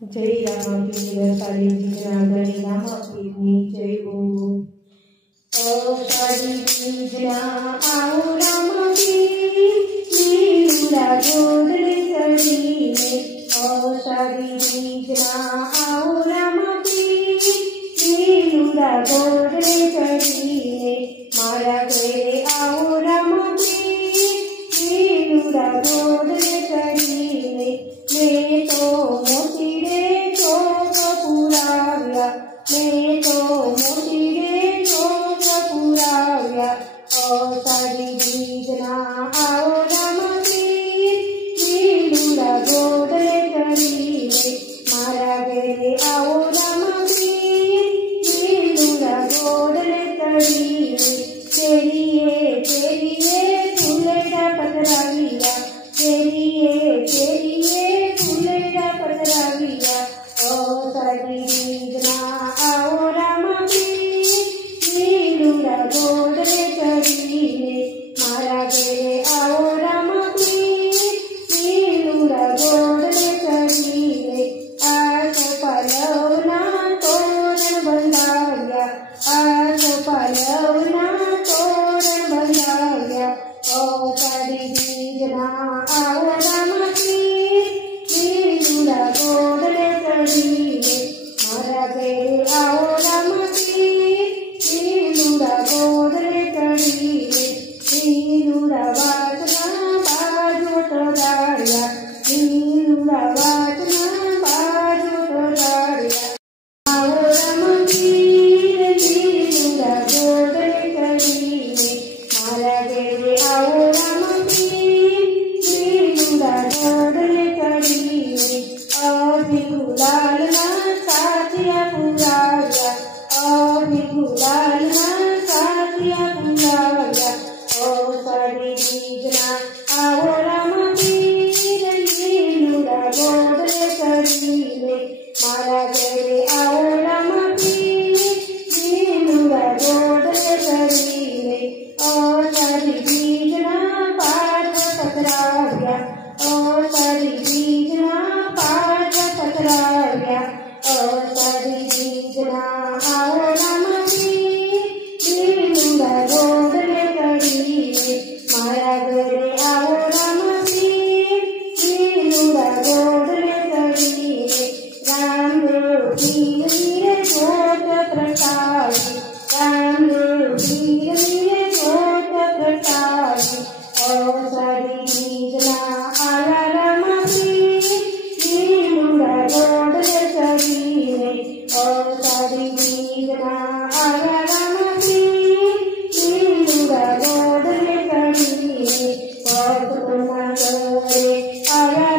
जय राम पीर सारी जीजना जय राम पीरनी जय हो। ओ सारी जीजना आओ राम पीर लीला गोदरे चढ़ीने। ओ सारी जीजना आओ राम पीर लीला गोदरे चढ़ीने। मारा घरे आओ राम पीर लीला गोदरे चढ़ीने। मैं तो मोती रे चोक पुराव्या, मैं तो मोती रे चोक पुराव्या। ओ सारी जीजना आओ राम पीर लीला गोदरे चढ़ीने। मारा घरे आओ राम पीर लीला गोदरे चढ़ीने। तेरिए फूलेरा पतराविया, तेरिए फूलेरा पतराविया। ओ सारी जीजना आओ राम पीर लीला गोदरे चढ़ीने। मारा घरे आओ राम पीर लीला गोदरे चढ़ीने। आसो पालवना तोरण बंधाव्या, आसो पालवना तोरण बंधाव्या। ओ सारी जीजना आओ राम पीर लीला गोदरे चढ़ीने। मारा घरे आओ राम पीर लीला गोदरे चढ़ीने। लीला वाचना बाजो टोडारिया, लीला वाचना बाजो टोडारिया। आओ राम पीर लीला गोदरे चढ़ीने। मारा घरे आओ राम पीर लीला गोदरे चढ़ीने। ओ भिखुलाल ना साथिया पुराव्या, ओ भिखुलाल ना साथिया पुराव्या। ओ सारी जीजना आओ राम पीर लीला गोदरे चढ़ीने। मारा घरे आओ राम पीर लीला गोदरे चढ़ीने। ओ सारी जीजना पाठ पतराव्या, ओ सारी जीजना पाठ पतराव्या। ओ सारी जीजना आओ राम पीर लीला गोदरे चढ़ीने। मारा घरे आओ राम पीर लीला गोदरे चढ़ीने। रामदेव पीर मेरे जोत प्रकाशी, रामदेव पीर मेरे जोत प्रकाशी। ओ सारी जीजना आया राम पीर लीला गोदरे चढ़ीने। ओ सारी जीजना आया राम पीर लीला गोदरे चढ़ीने। बहुत गुना करे आया